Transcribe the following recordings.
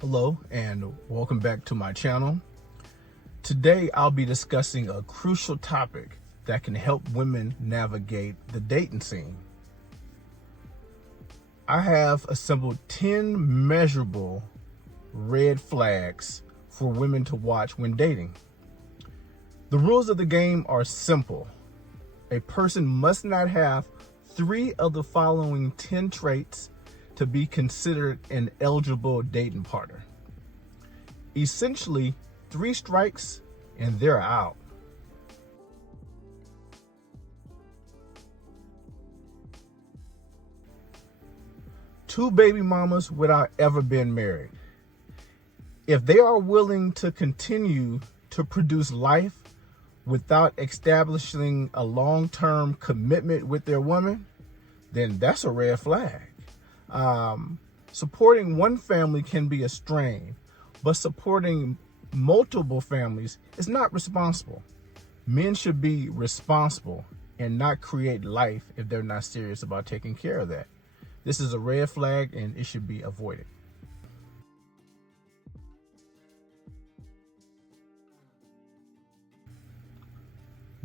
Hello and welcome back to my channel. Today I'll be discussing a crucial topic that can help women navigate the dating scene. I have assembled 10 measurable red flags for women to watch when dating. The rules of the game are simple. A person must not have 3 of the following 10 traits to be considered an eligible dating partner. Essentially, 3 strikes and they're out. Two baby mamas without ever being married. If they are willing to continue to produce life without establishing a long-term commitment with their woman, then that's a red flag. Supporting one family can be a strain, but supporting multiple families is not responsible. Men should be responsible and not create life if they're not serious about taking care of that. This is a red flag and it should be avoided.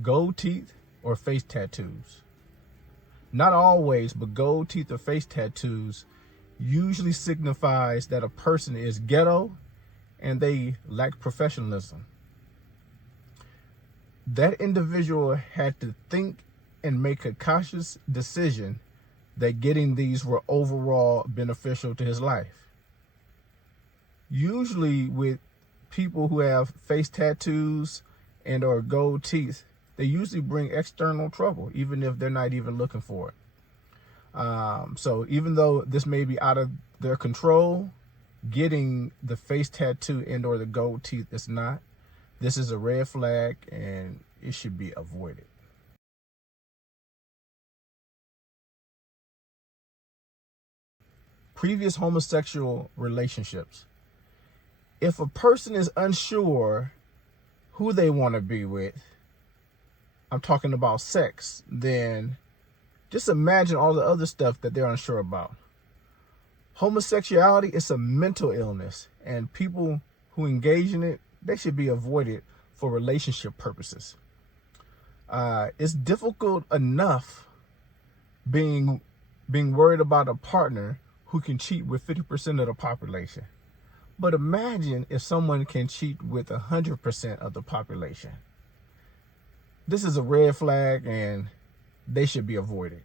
Gold teeth or face tattoos. Not always, but gold teeth or face tattoos usually signifies that a person is ghetto and they lack professionalism. That individual had to think and make a conscious decision that getting these were overall beneficial to his life. Usually with people who have face tattoos and or gold teeth, they usually bring external trouble, even if they're not even looking for it. So even though this may be out of their control, getting the face tattoo and or the gold teeth is not. This is a red flag and it should be avoided. Previous homosexual relationships. If a person is unsure who they want to be with, I'm talking about sex, then just imagine all the other stuff that they're unsure about. Homosexuality is a mental illness, and people who engage in it, they should be avoided for relationship purposes. It's difficult enough being worried about a partner who can cheat with 50% of the population. But imagine if someone can cheat with 100% of the population. This is a red flag and they should be avoided.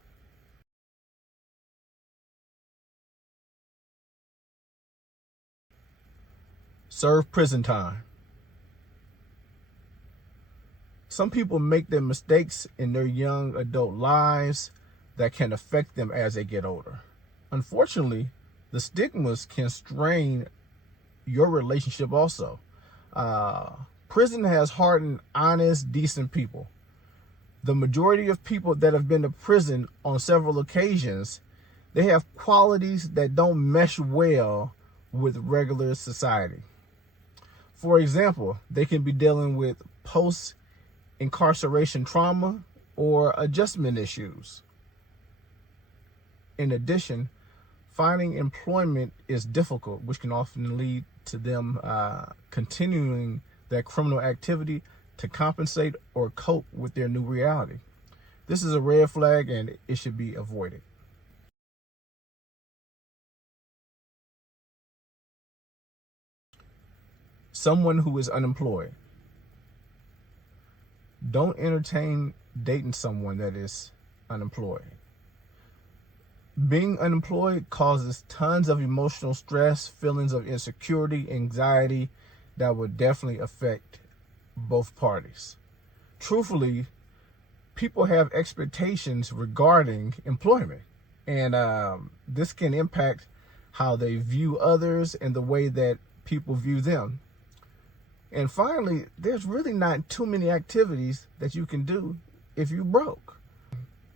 Serve prison time. Some people make their mistakes in their young adult lives that can affect them as they get older. Unfortunately, the stigmas can strain your relationship also. Prison has hardened honest, decent people. The majority of people that have been to prison on several occasions, they have qualities that don't mesh well with regular society. For example, they can be dealing with post-incarceration trauma or adjustment issues. In addition, finding employment is difficult, which can often lead to them continuing their criminal activity to compensate or cope with their new reality. This is a red flag and it should be avoided. Someone who is unemployed. Don't entertain dating someone that is unemployed. Being unemployed causes tons of emotional stress, feelings of insecurity, anxiety that would definitely affect both parties. Truthfully, people have expectations regarding employment, and this can impact how they view others and the way that people view them. And finally, there's really not too many activities that you can do if you're broke.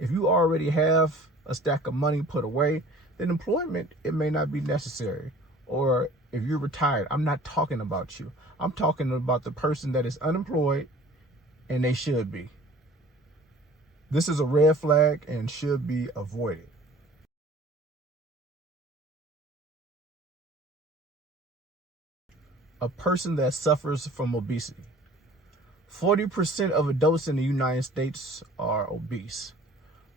If you already have a stack of money put away, then employment, it may not be necessary. Or if you're retired, I'm not talking about you. I'm talking about the person that is unemployed and they should be. This is a red flag and should be avoided. a person that suffers from obesity. 40% of adults in the United States are obese.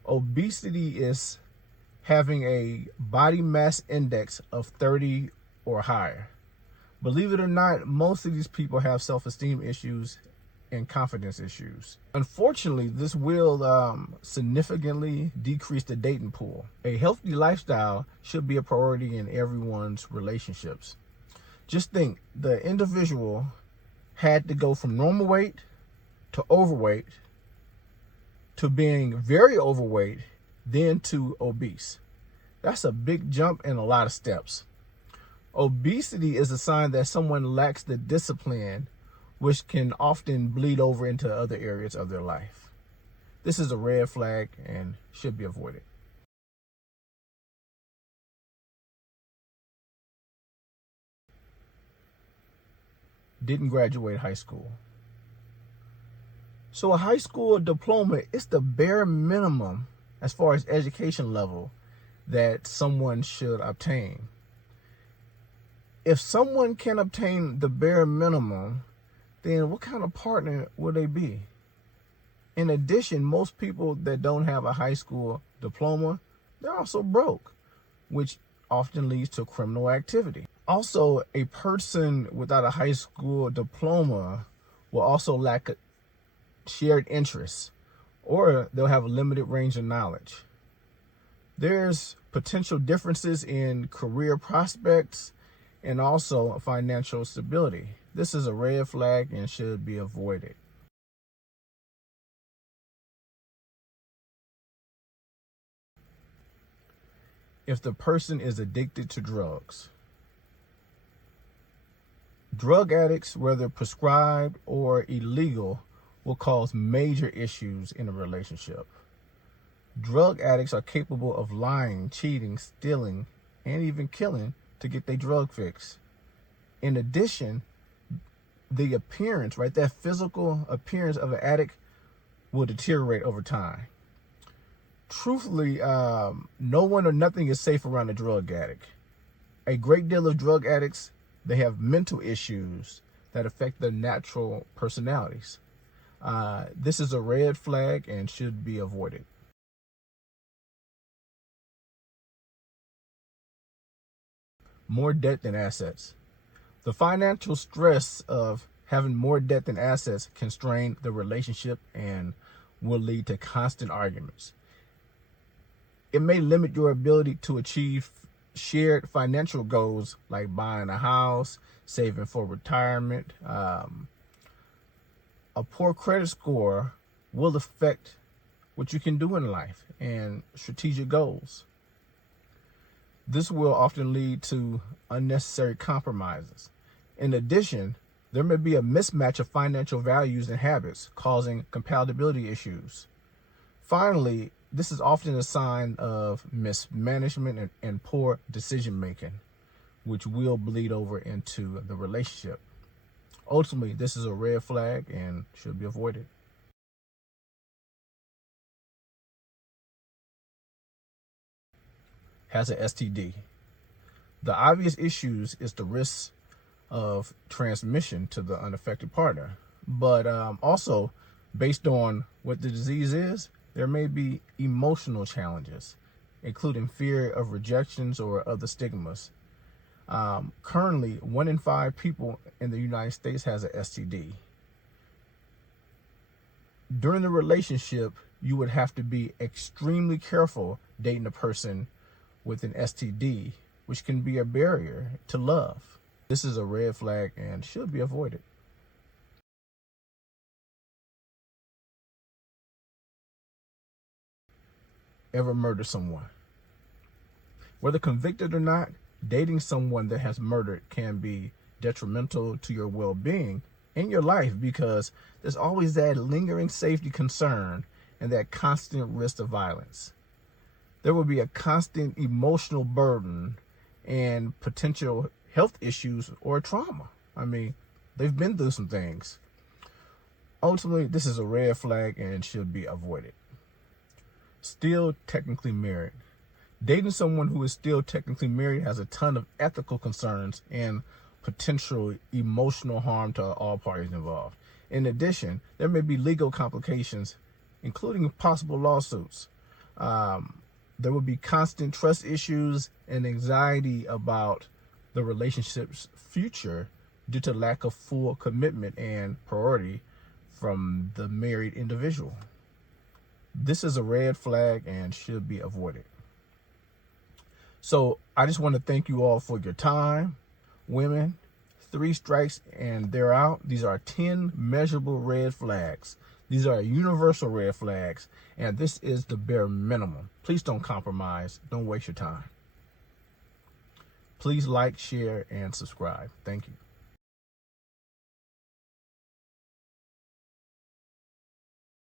Obesity is having a body mass index of 30 or higher. Believe it or not, most of these people have self-esteem issues and confidence issues. Unfortunately, this will significantly decrease the dating pool. A healthy lifestyle should be a priority in everyone's relationships. Just think, the individual had to go from normal weight to overweight to being very overweight, then to obese. That's a big jump and a lot of steps. Obesity is a sign that someone lacks the discipline, which can often bleed over into other areas of their life. This is a red flag and should be avoided. Didn't graduate high school. So a high school diploma is the bare minimum as far as education level that someone should obtain. If someone can obtain the bare minimum, then what kind of partner will they be? In addition, most people that don't have a high school diploma, they're also broke, which often leads to criminal activity. Also, a person without a high school diploma will also lack shared interests, or they'll have a limited range of knowledge. There's potential differences in career prospects and also financial stability. This is a red flag and should be avoided. If the person is addicted to drugs. Drug addicts, whether prescribed or illegal, will cause major issues in a relationship. Drug addicts are capable of lying, cheating, stealing, and even killing to get their drug fix. In addition, the appearance, right, that physical appearance of an addict will deteriorate over time. Truthfully, no one or nothing is safe around a drug addict. A great deal of drug addicts, they have mental issues that affect their natural personalities. This is a red flag and should be avoided. More debt than assets. The financial stress of having more debt than assets can strain the relationship and will lead to constant arguments. It may limit your ability to achieve shared financial goals like buying a house, saving for retirement. A poor credit score will affect what you can do in life and strategic goals. This will often lead to unnecessary compromises. In addition, there may be a mismatch of financial values and habits, causing compatibility issues. Finally, this is often a sign of mismanagement and poor decision making, which will bleed over into the relationship. Ultimately, this is a red flag and should be avoided. Has an STD. The obvious issues is the risk of transmission to the unaffected partner. But also, based on what the disease is, there may be emotional challenges, including fear of rejections or other stigmas. Currently, 1 in 5 people in the United States has an STD. During the relationship, you would have to be extremely careful dating a person with an STD, which can be a barrier to love. This is a red flag and should be avoided. Ever murder someone? Whether convicted or not, dating someone that has murdered can be detrimental to your well-being in your life because there's always that lingering safety concern and that constant risk of violence. There will be a constant emotional burden and potential health issues or trauma. I mean, they've been through some things. Ultimately, this is a red flag and should be avoided. Still technically married. Dating someone who is still technically married has a ton of ethical concerns and potential emotional harm to all parties involved. In addition, there may be legal complications, including possible lawsuits. There will be constant trust issues and anxiety about the relationship's future due to lack of full commitment and priority from the married individual. This is a red flag and should be avoided. So I just want to thank you all for your time. Women, 3 strikes and they're out. These are 10 measurable red flags. These are universal red flags, and this is the bare minimum. Please don't compromise. Don't waste your time. Please like, share, and subscribe. Thank you.